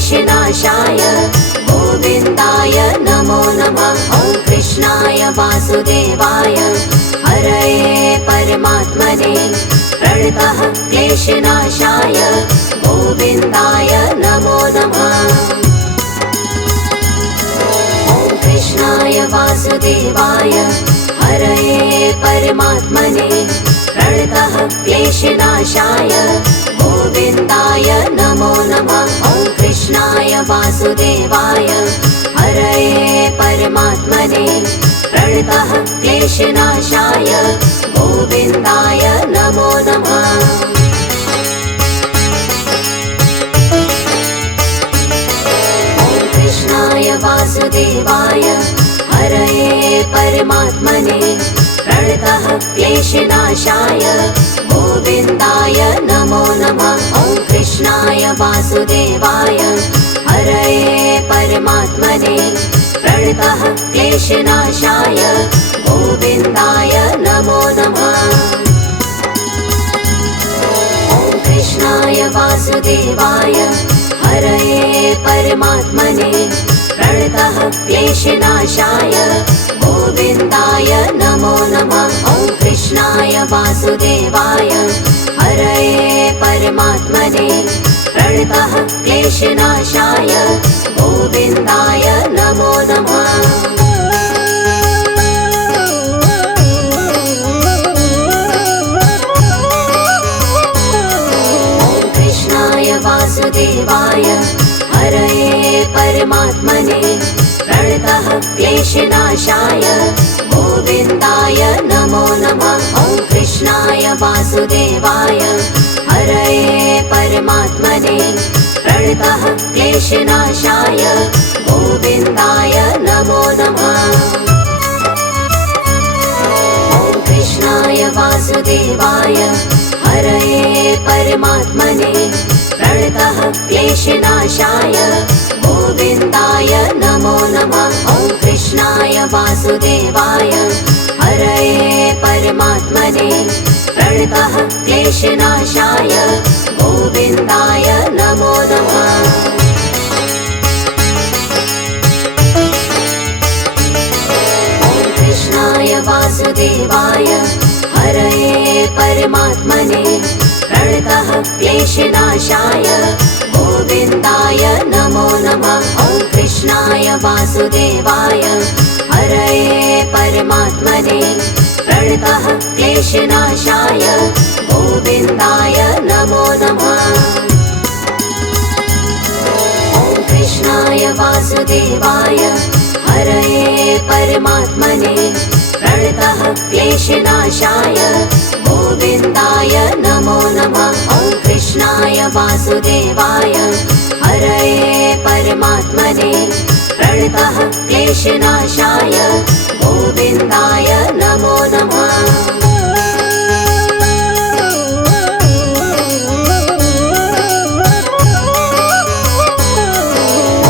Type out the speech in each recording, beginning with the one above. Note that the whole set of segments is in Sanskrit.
क्लेशनाशाय गोविन्दाय नमो नमः। ॐ कृष्णाय वासुदेवाय हरये परमात्मने प्रणतः क्लेशनाशाय गोविन्दाय नमो नमः। ॐ कृष्णाय वासुदेवाय हरये परमात्मने प्रणतः क्लेशनाशाय गोविन्दाय नमो नमः। ॐ कृष्णाय वासुदेवाय हरये परमात्मने प्रणतः क्लेशनाशाय गोविन्दाय नमो नमः। ॐ कृष्णाय वासुदेवाय हरये परमात्मने प्रणतः क्लेशनाशाय गोविन्दाय नमो नमः। ॐ कृष्णाय वासुदेवाय हरये परमात्मने प्रणतः क्लेशनाशाय गोविन्दाय नमो नमः। ॐ कृष्णाय वासुदेवाय हरये परमात्मने प्रणतः क्लेशनाशाय गोविन्दाय नमो नमः। ॐ कृष्णाय वासुदेवाय हरये परमात्मने प्रणतः क्लेशनाशाय गोविन्दाय नमो नमः। ॐ कृष्णाय वासुदेवाय हरये परमात्मने प्रणतः क्लेशनाशाय गोविन्दाय नमो नमः। ॐ कृष्णाय वासुदेवाय हरये परमात्मने प्रणतः क्लेशनाशाय गोविन्दाय नमो नमः। ॐ कृष्णाय वासुदेवाय हरये परमात्मने प्रणतः क्लेशनाशाय गोविन्दाय नमो नमः। ॐ कृष्णाय वासुदेवाय हरये परमात्मने प्रणतः क्लेशनाशाय गोविन्दाय नमो नमः। ॐ कृष्णाय वासुदेवाय हरये परमात्मने प्रणतः क्लेशनाशाय गोविन्दाय नमो नमः। ॐ कृष्णाय वासुदेवाय हरये परमात्मने प्रणतः क्लेशनाशाय गोविन्दाय नमो नमः। ॐ कृष्णाय वासुदेवाय हरये परमात्मने प्रणतः क्लेशनाशाय गोविन्दाय नमो नमः। ॐ कृष्णाय वासुदेवाय हरये परमात्मने प्रणतः क्लेशनाशाय गोविन्दाय नमो नमः।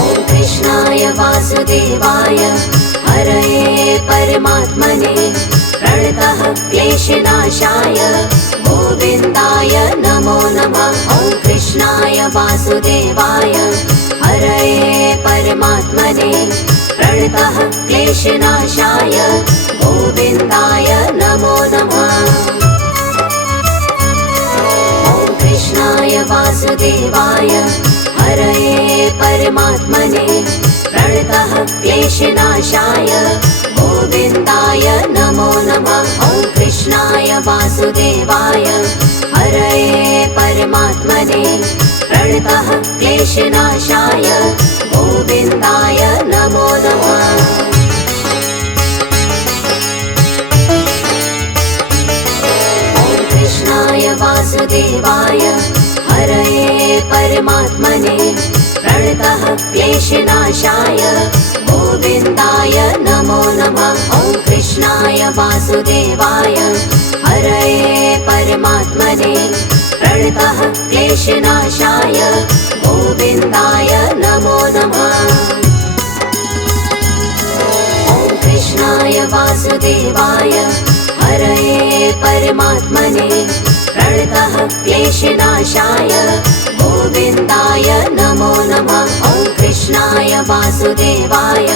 ॐ कृष्णाय वासुदेवाय हरये परमात्मने प्रणतः क्लेशनाशाय गोविन्दाय नमो नमः। ॐ कृष्णाय वासुदेवाय हरये परमात्मने प्रणतः क्लेशनाशाय गोविन्दाय नमो नमः। ॐ कृष्णाय वासुदेवाय हरये परमात्मने प्रणतः क्लेशनाशाय गोविन्दाय नमो नमः। ॐ कृष्णाय वासुदेवाय हरये परमात्मने प्रणतः क्लेशनाशाय गोविन्दाय नमो नमः। ॐ कृष्णाय वासुदेवाय हरये परमात्मने प्रणतः क्लेशनाशाय गोविन्दाय नमो नमः। ॐ कृष्णाय वासुदेवाय हरये परमात्मने प्रणतः क्लेशनाशाय गोविन्दाय नमो नमः। ॐ कृष्णाय वासुदेवाय हरये परमात्मने प्रणतः क्लेशनाशाय गोविन्दाय नमो नमः। वासुदेवाय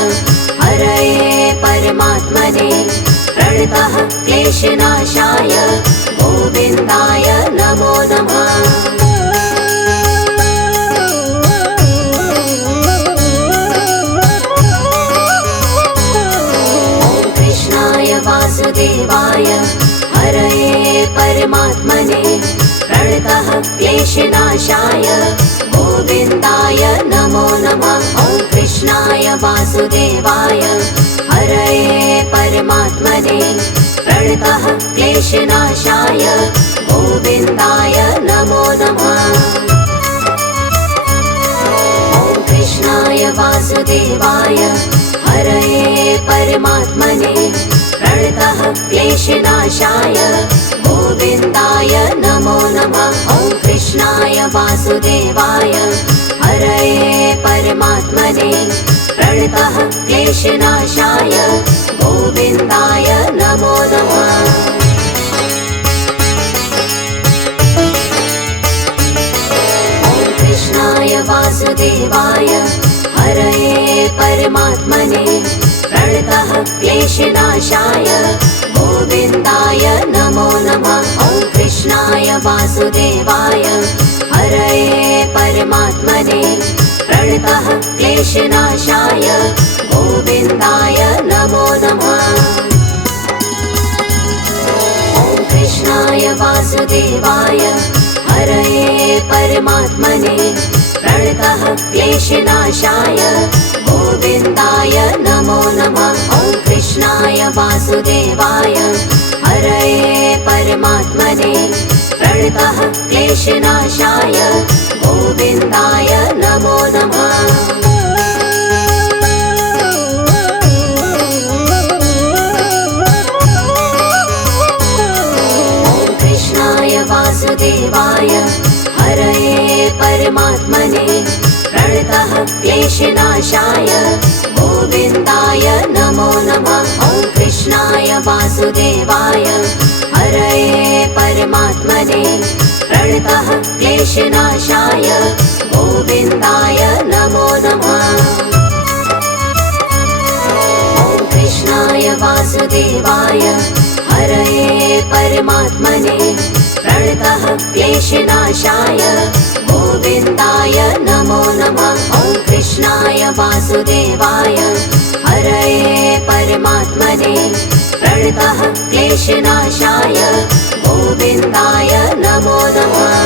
हरये परमात्मने प्रणतः क्लेशनाशाय गोविन्दाय नमो नमः। वासुदेवाय हरये परमात्मने प्रणतः क्लेशनाशाय गोविन्दाय नमो नमः। ॐ कृष्णाय वासुदेवाय हरये परमात्मने प्रणतः क्लेशनाशाय गोविन्दाय नमो नमः। ॐ कृष्णाय वासुदेवाय हरये परमात्मने प्रणतः क्लेशनाशाय गोविन्दाय नमो नमः। ॐ कृष्णाय वासुदेवाय हरये परमात्मने प्रणतः क्लेशनाशाय गोविन्दाय नमो नमः। ॐ कृष्णाय वासुदेवाय हरये परमात्मने प्रणतः क्लेशनाशाय गोविन्दाय नमो नमः। ॐ कृष्णाय वासुदेवाय हरये परमात्मने प्रणतः क्लेशनाशाय गोविन्दाय नमो नमः। ॐ कृष्णाय वासुदेवाय हरये परमात्मने प्रणतः क्लेशनाशाय गोविन्दाय नमो नमः। ॐ कृष्णाय वासुदेवाय हरये परमात्मने प्रणतः क्लेशनाशाय गोविन्दाय नमो नमः। ॐ कृष्णाय वासुदेवाय हरये परमात्मने प्रणतः क्लेशनाशाय गोविन्दाय नमो नमः। ॐ कृष्णाय वासुदेवाय हरये परमात्मने प्रणतः क्लेशनाशाय गोविन्दाय नमो नमः। ॐ कृष्णाय वासुदेवाय हरये परमात्मने प्रणतः क्लेशनाशाय गोविन्दाय नमो नमः। ॐ कृष्णाय वासुदेवाय हरये परमात्मने प्रणतः क्लेशनाशाय गोविन्दाय नमो नमः।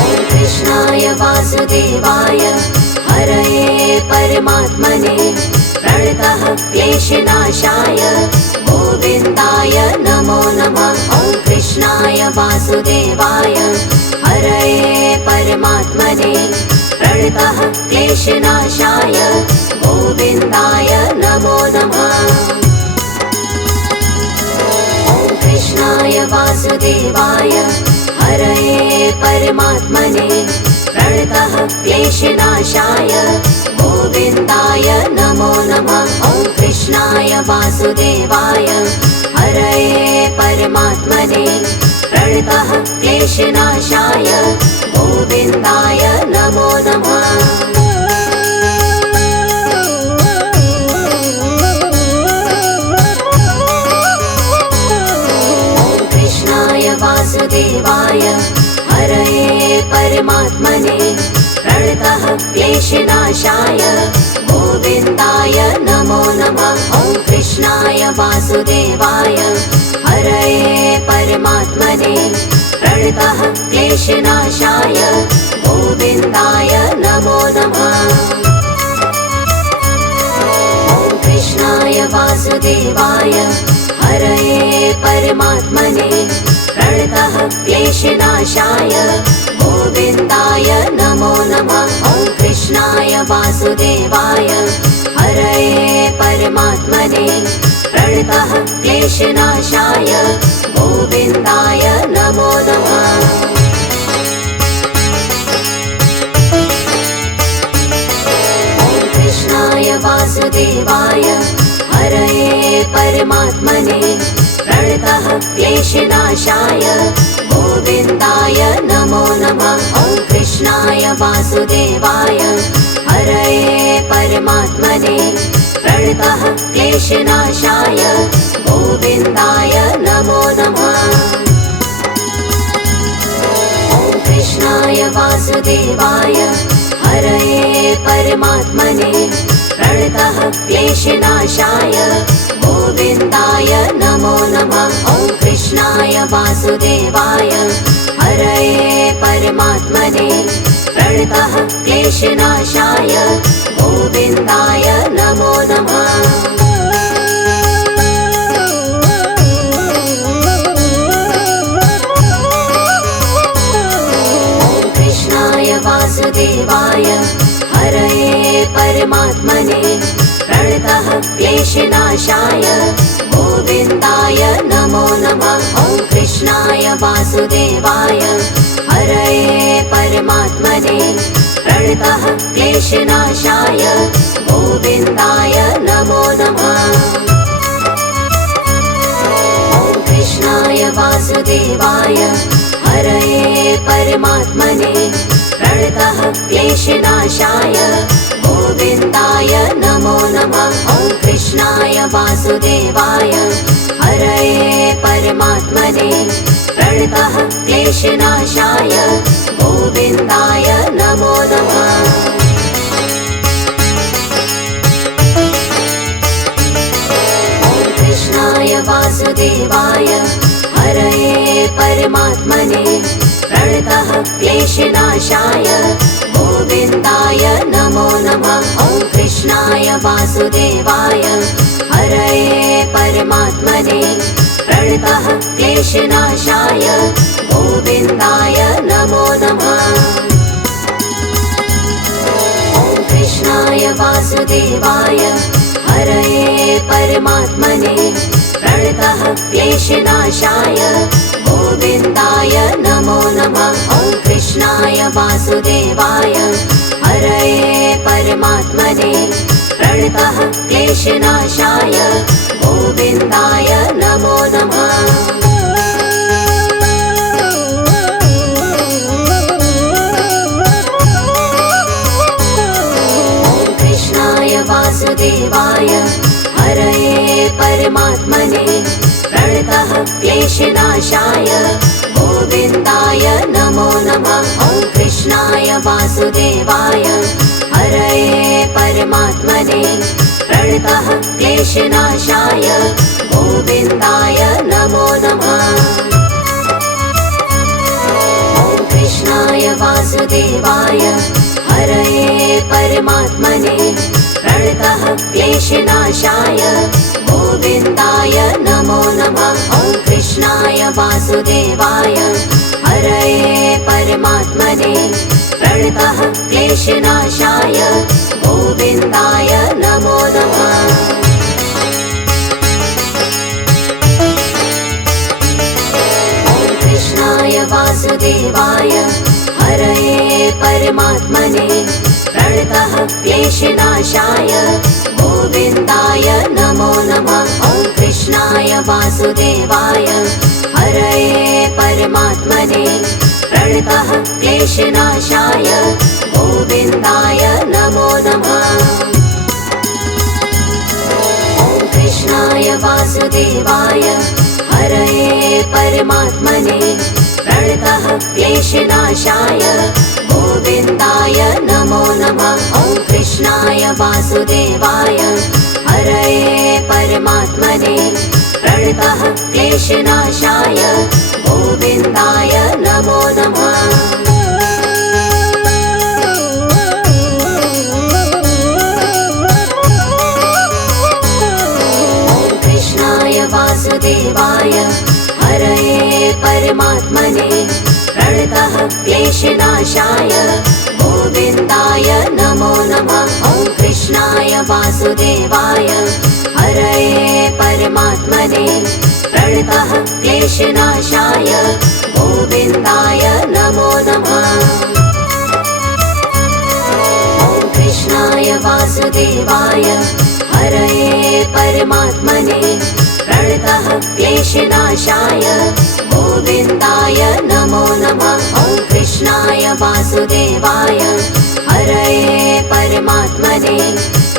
ॐ कृष्णाय वासुदेवाय हरये परमात्मने प्रणतः क्लेशनाशाय गोविन्दाय नमो नमः। ॐ कृष्णाय वासुदेवाय हरये परमात्मने प्रणतः क्लेशनाशाय गोविन्दाय नमो नमः। ॐ कृष्णाय वासुदेवाय हरये परमात्मने प्रणतः क्लेशनाशाय गोविन्दाय नमो नमः। ॐ कृष्णाय वासुदेवाय हरये परमात्मने प्रणतः क्लेशनाशाय गोविन्दाय नमो नमः। ॐ कृष्णाय वासुदेवाय हरये परमात्मने प्रणतः क्लेशनाशाय गोविन्दाय नमो नमः। ॐ कृष्णाय वासुदेवाय हरये परमात्मने प्रणतः क्लेशनाशाय गोविन्दाय नमो नमः। ॐ कृष्णाय वासुदेवाय हरये परमात्मने प्रणतः क्लेशनाशाय गोविन्दाय नमो नमः। ॐ कृष्णाय वासुदेवाय हरये परमात्मने प्रणतः क्लेशनाशाय गोविन्दाय नमो नमः। ॐ कृष्णाय वासुदेवाय हरये परमात्मने प्रणतः क्लेशनाशाय गोविन्दाय नमो नमः। वासुदेवाय हरये परमात्मने प्रणतः क्लेशनाशाय गोविन्दाय नमो नमः। ॐ कृष्णाय वासुदेवाय हरये परमात्मने प्रणतः क्लेशनाशाय गोविन्दाय नमो नमः। ॐ कृष्णाय वासुदेवाय हरये परमात्मने प्रणतः क्लेशनाशाय गोविन्दाय नमो नमः। ॐ कृष्णाय वासुदेवाय हरये परमात्मने प्रणतः क्लेशनाशाय गोविन्दाय नमो नमः। ॐ कृष्णाय वासुदेवाय हरये परमात्मने प्रणतः क्लेशनाशाय गोविन्दाय नमो नमः। ॐ कृष्णाय वासुदेवाय हरये परमात्मने प्रणतः क्लेशनाशाय गोविन्दाय नमो नमः। ॐ कृष्णाय वासुदेवाय हरये परमात्मने प्रणतः क्लेशनाशाय गोविन्दाय नमो नमः। ॐ कृष्णाय वासुदेवाय हरये परमात्मने प्रणतः क्लेशनाशाय गोविन्दाय नमो नमः। ॐ कृष्णाय वासुदेवाय हरये परमात्मने प्रणतः क्लेशनाशाय गोविन्दाय नमो नमः। ॐ कृष्णाय वासुदेवाय हरये परमात्मने प्रणतः क्लेशनाशाय गोविन्दाय नमो नमः। ॐ कृष्णाय वासुदेवाय हरये परमात्मने प्रणतः क्लेशनाशाय गोविन्दाय नमो नमः। ॐ कृष्णाय वासुदेवाय हरये परमात्मने प्रणतः क्लेशनाशाय गोविन्दाय नमो नमः। ॐ कृष्णाय वासुदेवाय हरये परमात्मने प्रणतः क्लेशनाशाय गोविन्दाय नमो नमः। ॐ कृष्णाय वासुदेवाय हरये परमात्मने प्रणतः क्लेशनाशाय गोविन्दाय नमो नमः। ॐ कृष्णाय वासुदेवाय हरये परमात्मने प्रणतः क्लेशनाशाय गोविन्दाय नमो नमः। ॐ कृष्णाय वासुदेवाय हरये परमात्मने प्रणतः क्लेशनाशाय गोविन्दाय नमो नमः। ॐ कृष्णाय वासुदेवाय हरये परमात्मने प्रणतः क्लेशनाशाय गोविन्दाय नमो नमः। ॐ कृष्णाय वासुदेवाय हरये परमात्मने प्रणतः क्लेशनाशाय गोविन्दाय नमो नमः। ॐ कृष्णाय वासुदेवाय हरये परमात्मने प्रणतः क्लेशनाशाय गोविन्दाय नमो नमः। ॐ कृष्णाय वासुदेवाय हरये परमात्मने प्रणतः क्लेशनाशाय गोविन्दाय नमो नमः। ॐ कृष्णाय वासुदेवाय हरये परमात्मने प्रणतः क्लेशनाशाय गोविन्दाय नमो नमः। ॐ कृष्णाय वासुदेवाय हरये परमात्मने प्रणतः क्लेशनाशाय गोविन्दाय नमो नमः। ॐ कृष्णाय कृष्णाय वासुदेवाय हरये परमात्मने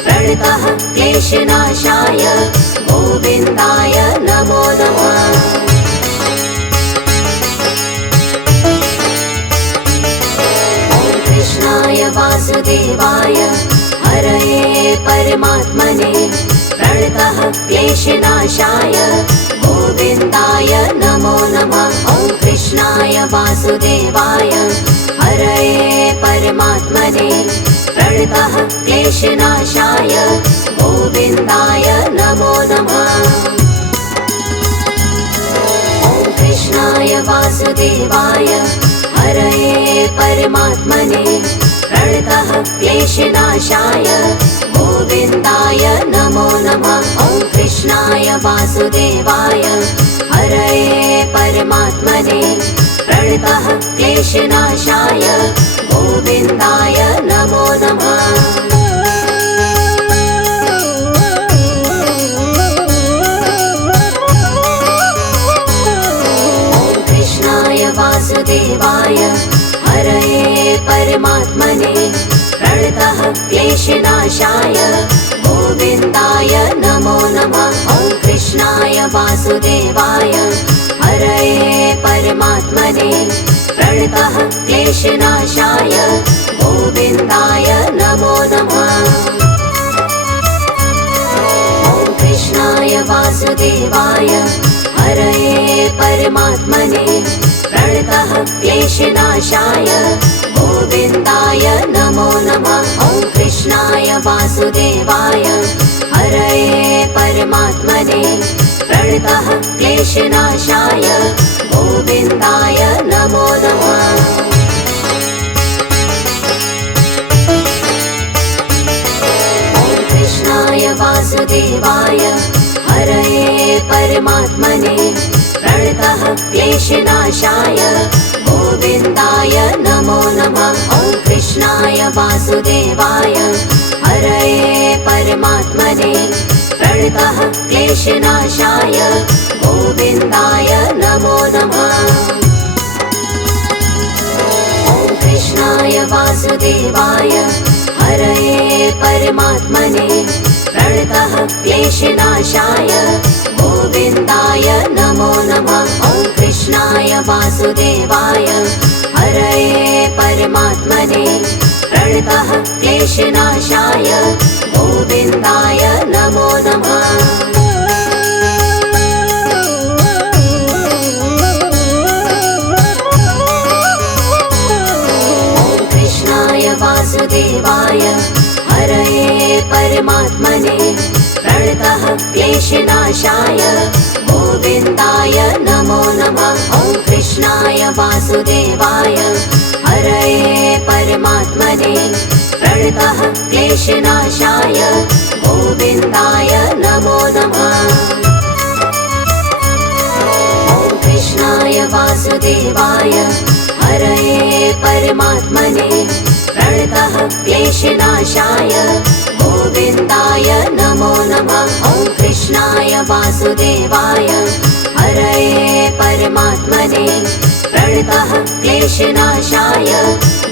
प्रणतः क्लेशनाशाय गोविन्दाय नमो नमः। कृष्णाय वासुदेवाय हरये परमात्मने प्रणतः क्लेशनाशाय गोविन्दाय नमो नमः। ॐ कृष्णाय वासुदेवाय हरये परमात्मने प्रणतः क्लेशनाशाय गोविन्दाय नमो नमः। ॐ कृष्णाय वासुदेवाय हरये परमात्मने प्रणतः क्लेशनाशाय गोविन्दाय नमो नमः। ॐ कृष्णाय वासुदेवाय हरये परमात्मने प्रणतः क्लेशनाशाय गोविन्दाय नमो नमः। वासुदेवाय हरये परमात्मने प्रणतः क्लेशनाशाय गोविन्दाय नमो नमः। ॐ कृष्णाय वासुदेवाय हरये परमात्मने प्रणतः क्लेशनाशाय गोविन्दाय नमो नमः। ॐ कृष्णाय वासुदेवाय हरये परमात्मने प्रणतः क्लेशनाशाय गोविन्दाय नमो नमः। ॐ कृष्णाय वासुदेवाय हरये परमात्मने प्रणतः क्लेशनाशाय गोविन्दाय नमो नमः। ॐ कृष्णाय वासुदेवाय हरये परमात्मने प्रणतः क्लेशनाशाय गोविन्दाय नमो नमः। ॐ कृष्णाय वासुदेवाय हरये परमात्मने प्रणतः क्लेशनाशाय गोविन्दाय नमो नमः। ॐ कृष्णाय वासुदेवाय हरये परमात्मने प्रणतः क्लेशनाशाय गोविन्दाय नमो नमः। ॐ कृष्णाय वासुदेवाय हरये परमात्मने प्रणतः क्लेशनाशाय गोविन्दाय नमो नमः। ॐ कृष्णाय वासुदेवाय हरये परमात्मने प्रणतः क्लेशनाशाय गोविन्दाय नमो नमः। ॐ कृष्णाय वासुदेवाय हरये परमात्मने प्रणतः क्लेशनाशाय गोविन्दाय नमो नमः। ॐ कृष्णाय वासुदेवाय हरये परमात्मने प्रणतः क्लेशनाशाय गोविन्दाय नमो नमः। ॐ कृष्णाय वासुदेवाय हरये परमात्मने प्रणतः क्लेशनाशाय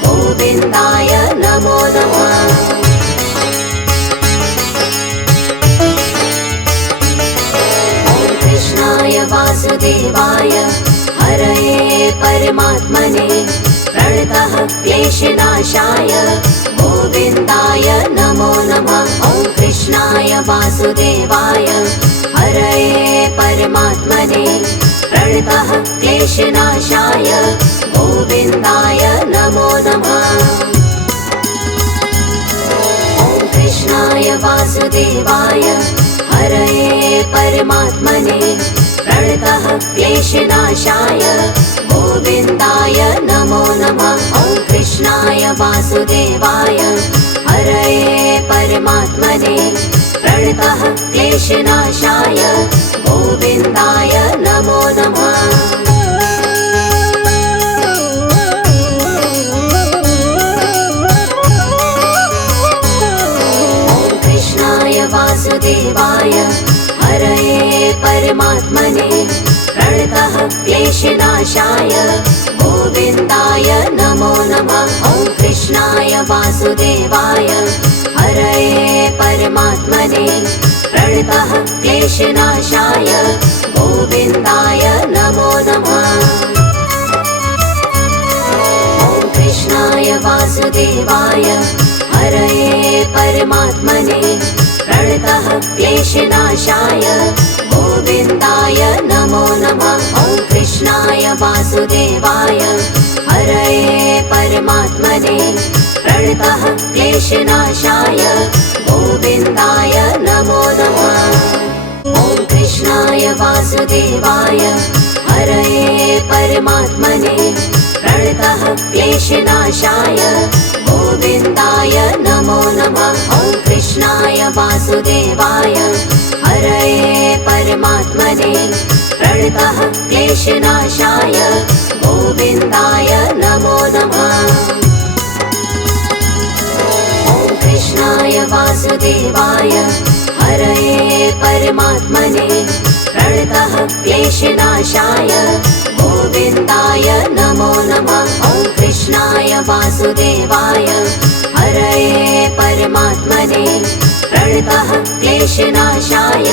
गोविन्दाय नमो नमः। ॐ कृष्णाय वासुदेवाय हरये परमात्मने प्रणतः क्लेशनाशाय गोविन्दाय नमो नमः। ॐ कृष्णाय वासुदेवाय हरये परमात्मने प्रणतः क्लेशनाशाय गोविन्दाय नमो नमः। ॐ कृष्णाय वासुदेवाय हरये परमात्मने प्रणतः क्लेशनाशाय गोविन्दाय नमो नमः। ॐ कृष्णाय वासुदेवाय हरये परमात्मने प्रणतः क्लेशनाशाय गोविन्दाय नमो नमः। ॐ कृष्णाय वासुदेवाय हरये परमात्मने प्रणतः क्लेशनाशाय गोविन्दाय नमो वासुदेवाय हरये परमात्मने प्रणतः क्लेशनाशाय गोविन्दाय नमो नमः। ॐ कृष्णाय वासुदेवाय हरये परमात्मने प्रणतः क्लेशनाशाय गोविन्दाय नमो नमः। ॐ कृष्णाय वासुदेवाय हरये परमात्मने प्रणतः क्लेशनाशाय गोविन्दाय नमो नमः। ॐ कृष्णाय वासुदेवाय हरये परमात्मने प्रणतः क्लेशनाशाय गोविन्दाय नमो नमः। ॐ कृष्णाय वासुदेवाय हरये परमात्मने प्रणतः क्लेशनाशाय गोविन्दाय नमो नमः। ॐ कृष्णाय वासुदेवाय हरये परमात्मने प्रणतः क्लेशनाशाय गोविन्दाय नमो नमः। ॐ कृष्णाय वासुदेवाय हरये परमात्मने प्रणतः क्लेशनाशाय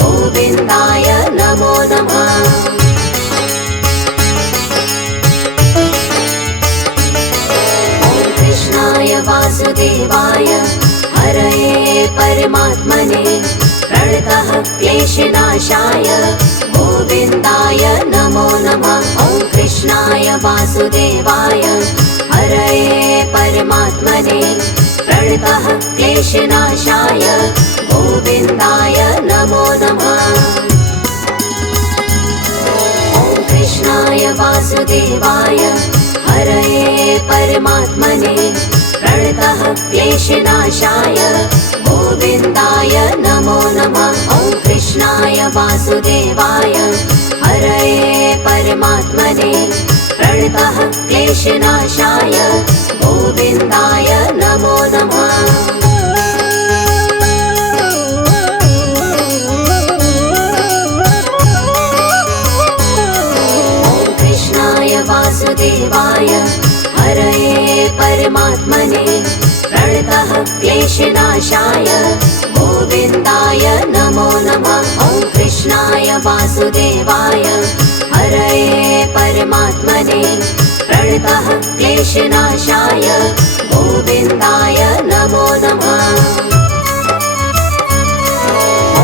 गोविन्दाय नमो नमः। ॐ कृष्णाय वासुदेवाय हरये परमात्मने प्रणतः क्लेशनाशाय गोविन्दाय नमो नमः। ॐ कृष्णाय वासुदेवाय हरये परमात्मने प्रणतः क्लेशनाशाय गोविन्दाय नमो नमः। ॐ कृष्णाय वासुदेवाय हरये परमात्मने प्रणतः क्लेशनाशाय गोविन्दाय नमो नमः। ॐ कृष्णाय वासुदेवाय हरये परमात्मने प्रणतः क्लेशनाशाय गोविन्दाय नमो नमः। ॐ कृष्णाय वासुदेवाय हरये परमात्मने प्रणतः क्लेशनाशाय गोविन्दाय नमो नमः। ॐ कृष्णाय वासुदेवाय हरये परमात्मने प्रणतः क्लेशनाशाय गोविन्दाय नमो नमः।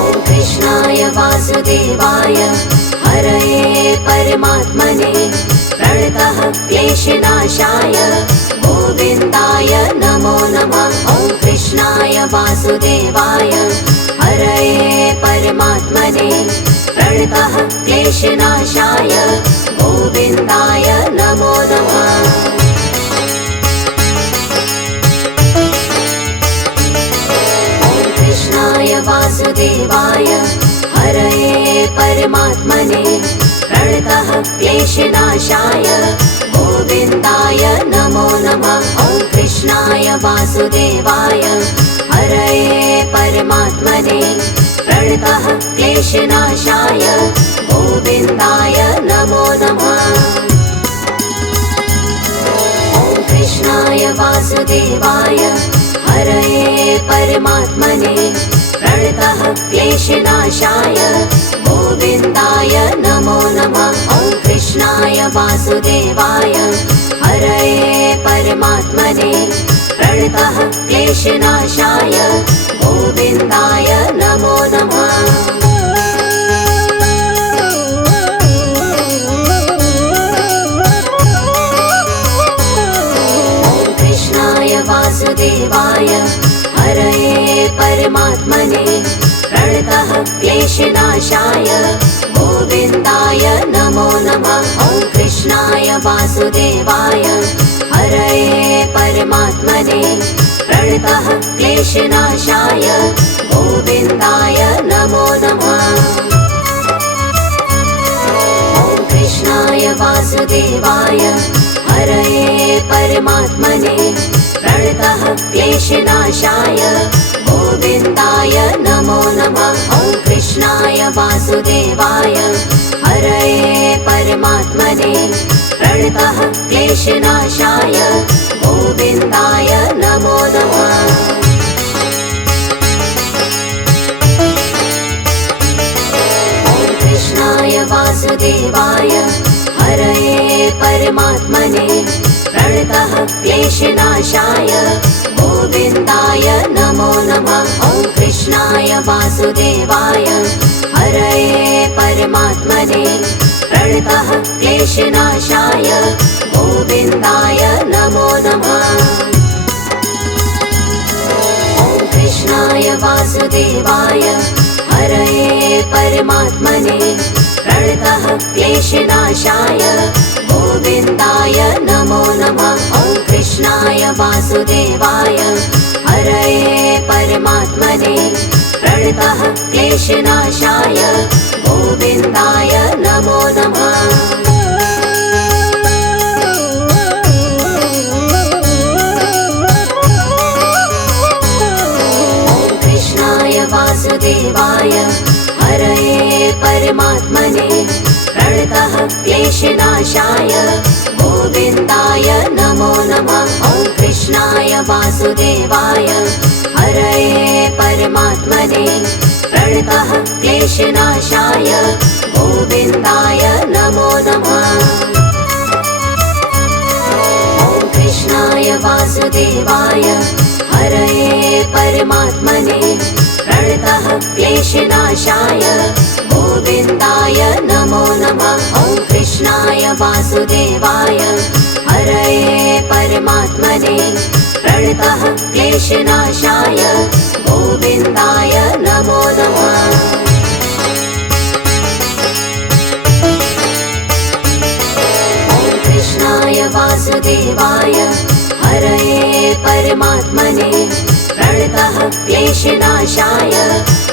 ॐ कृष्णाय वासुदेवाय हरये परमात्मने प्रणतः क्लेशनाशाय गोविन्दाय नमो नमः। ॐ कृष्णाय वासुदेवाय हरये परमात्मने प्रणतः क्लेशनाशाय गोविन्दाय नमो नमः। ॐ कृष्णाय वासुदेवाय हरये परमात्मने प्रणतः क्लेशनाशाय गोविन्दाय नमो नमः। ॐ कृष्णाय वासुदेवाय हरये परमात्मने प्रणतः क्लेशनाशाय गोविन्दाय नमो नमः। ॐ कृष्णाय वासुदेवाय हरये परमात्मने प्रणतः क्लेशनाशाय गोविन्दाय नमो नमः। ॐ कृष्णाय वासुदेवाय हरये परमात्मने प्रणतः क्लेशनाशाय गोविन्दाय नमो नमः। ॐ कृष्णाय वासुदेवाय हरये परमात्मने प्रणतः क्लेशनाशाय गोविन्दाय नमो नमः। ॐ कृष्णाय वासुदेवाय हरये परमात्मने प्रणतः क्लेशनाशाय गोविन्दाय नमो नमः। ॐ कृष्णाय वासुदेवाय हरये परमात्मने प्रणतः क्लेशनाशाय गोविन्दाय नमो नमः। ॐ कृष्णाय वासुदेवाय हरये परमात्मने प्रणतः क्लेशनाशाय गोविन्दाय नमो परमात्मने प्रणतः क्लेशनाशाय गोविन्दाय नमो नमः। ॐ कृष्णाय वासुदेवाय हरये परमात्मने प्रणतः क्लेशनाशाय गोविन्दाय नमो नमः। ॐ कृष्णाय वासुदेवाय हरये परमात्मने प्रणतः क्लेशनाशाय गोविन्दाय नमो नमः। ॐ कृष्णाय वासुदेवाय हरये परमात्मने प्रणतः क्लेशनाशाय गोविन्दाय नमो नमः। वासुदेवाय हरये परमात्मने प्रणतः क्लेशनाशाय गोविन्दाय नमो नमः। ॐ कृष्णाय वासुदेवाय हरये परमात्मने प्रणतः क्लेशनाशाय गोविन्दाय नमो नमः। ॐ कृष्णाय वासुदेवाय हरये परमात्मने प्रणतः क्लेशनाशाय गोविन्दाय नमो नमः। ॐ कृष्णाय वासुदेवाय हरये परमात्मने प्रणतः क्लेशनाशाय गोविन्दाय नमो नमः। ॐ कृष्णाय वासुदेवाय हरये परमात्मने प्रणतः क्लेशनाशाय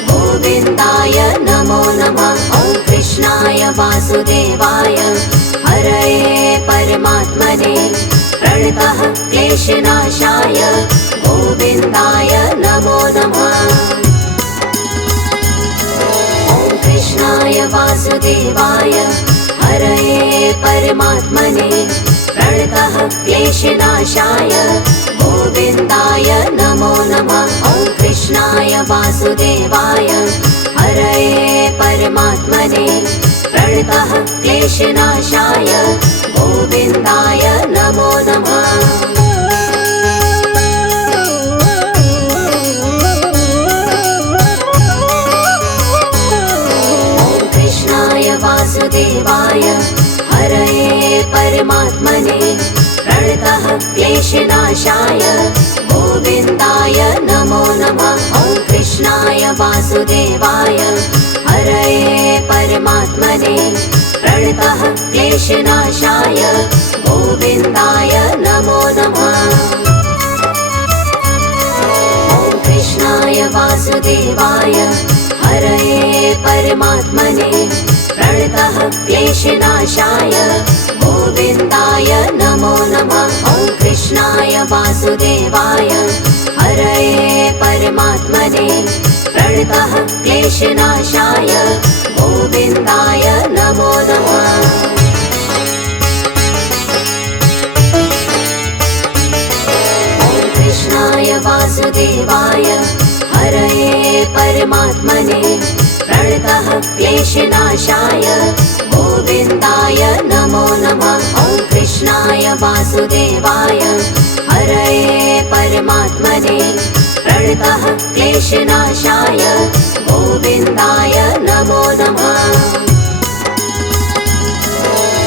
गोविन्दाय नमो नमः। ॐ कृष्णाय वासुदेवाय हरये परमात्मने प्रणतः क्लेशनाशाय गोविन्दाय नमो नमः। ॐ कृष्णाय वासुदेवाय हरये परमात्मने प्रणतः क्लेशनाशाय गोविन्दाय नमो नमः। ॐ कृष्णाय वासुदेवाय हरये परमात्मने प्रणतः क्लेशनाशाय गोविन्दाय नमो नमः। ॐ कृष्णाय वासुदेवाय हरये परमात्मने प्रणतः क्लेशनाशाय गोविन्दाय नमो नमः। ॐ कृष्णाय वासुदेवाय हरये परमात्मने प्रणतः क्लेशनाशाय गोविन्दाय नमो नमः। ॐ कृष्णाय वासुदेवाय हरये परमात्मने प्रणतः क्लेशनाशाय गोविन्दाय नमो नमः। ॐ कृष्णाय वासुदेवाय हरये परमात्मने प्रणतः क्लेशनाशाय गोविन्दाय नमो नमः। ॐ कृष्णाय वासुदेवाय हरये परमात्मने प्रणतः क्लेशनाशाय गोविन्दाय नमो नमः। ॐ कृष्णाय वासुदेवाय हरये परमात्मने प्रणतः क्लेशनाशाय गोविन्दाय नमो नमः।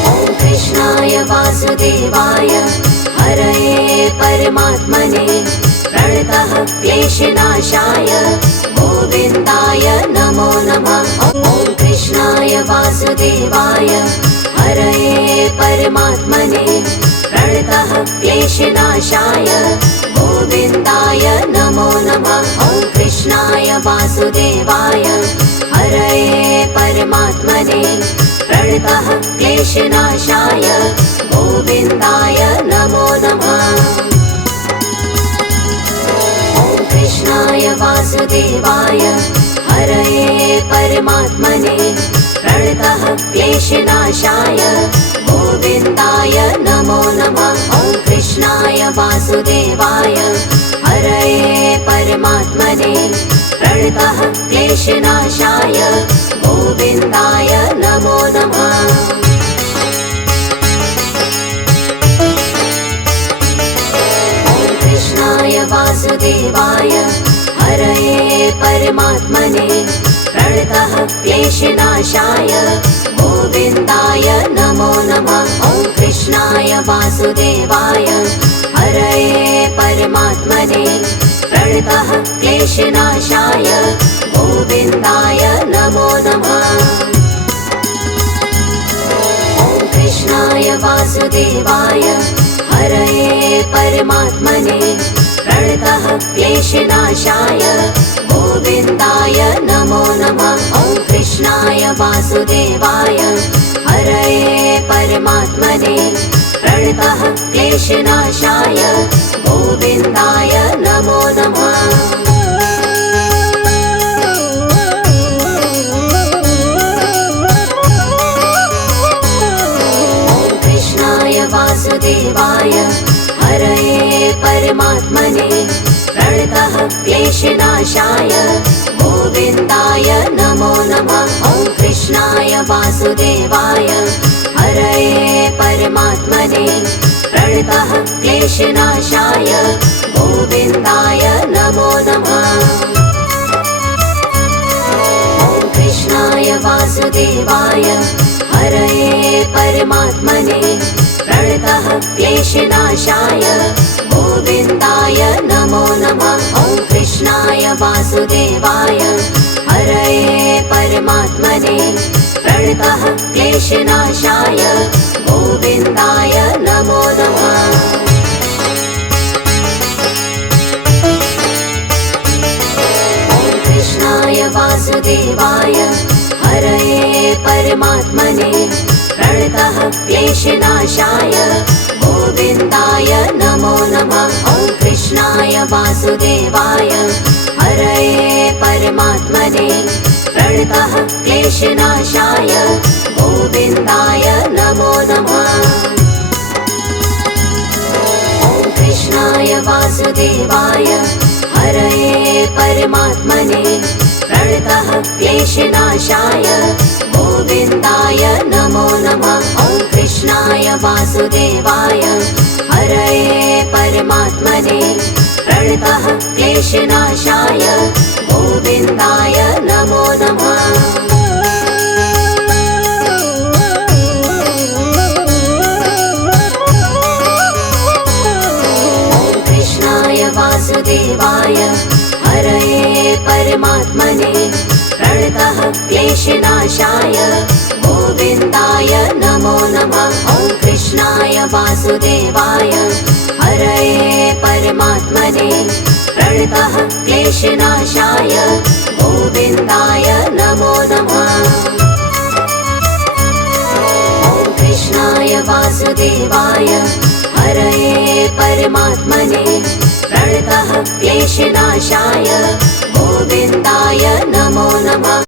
ॐ कृष्णाय वासुदेवाय हरये परमात्मने प्रणतः क्लेशनाशाय गोविन्दाय नमो नमः। ॐ कृष्णाय वासुदेवाय हरये परमात्मने प्रणतः क्लेशनाशाय गोविन्दाय नमो नमः। ॐ कृष्णाय वासुदेवाय हरये परमात्मने प्रणतः क्लेशनाशाय गोविन्दाय नमो नमः। ॐ कृष्णाय वासुदेवाय हरये परमात्मने प्रणतः क्लेशनाशाय गोविन्दाय नमो नमः। ॐ कृष्णाय वासुदेवाय हरये परमात्मने प्रणतः क्लेशनाशाय गोविन्दाय नमो नमः। वासुदेवाय हरये परमात्मने प्रणतः क्लेशनाशाय गोविन्दाय नमो नमः। ॐ कृष्णाय वासुदेवाय हरये परमात्मने प्रणतः क्लेशनाशाय गोविन्दाय नमो नमः। ॐ कृष्णाय वासुदेवाय हरये परमात्मने प्रणतः क्लेशनाशाय गोविन्दाय नमो नमः। ॐ कृष्णाय वासुदेवाय हरये परमात्मने प्रणतः क्लेशनाशाय गोविन्दाय नमो नमः। वासुदेवाय हरये परमात्मने प्रणतः क्लेशनाशाय गोविन्दाय नमो नमः। ॐ कृष्णाय वासुदेवाय हरये परमात्मने प्रणतः क्लेशनाशाय गोविन्दाय नमो नमः। ॐ कृष्णाय वासुदेवाय हरये परमात्मने प्रणतः क्लेशनाशाय गोविन्दाय नमो नमः। ॐ कृष्णाय वासुदेवाय हरये परमात्मने प्रणतः क्लेशनाशाय गोविन्दाय नमो नमः। ॐ कृष्णाय वासुदेवाय हरये परमात्मने प्रणतः क्लेशनाशाय गोविन्दाय नमो नमः। ॐ कृष्णाय वासुदेवाय हरये परमात्मने प्रणतः क्लेशनाशाय गोविन्दाय नमो नमः। ॐ कृष्णाय वासुदेवाय हरये परमात्मने प्रणतः क्लेशनाशाय गोविन्दाय नमो नमः। ॐ कृष्णाय वासुदेवाय हरये परमात्मने प्रणतः क्लेशनाशाय गोविन्दाय नमो नमः। ॐ कृष्णाय वासुदेवाय हरये परमात्मने प्रणतः क्लेशनाशाय गोविन्दाय नमो नमः। ॐ कृष्णाय वासुदेवाय हरये परमात्मने प्रणतः क्लेशनाशाय गोविन्दाय नमो नमः। ॐ कृष्णाय वासुदेवाय हरये परमात्मने प्रणतः क्लेशनाशाय गोविन्दाय नमो नमः।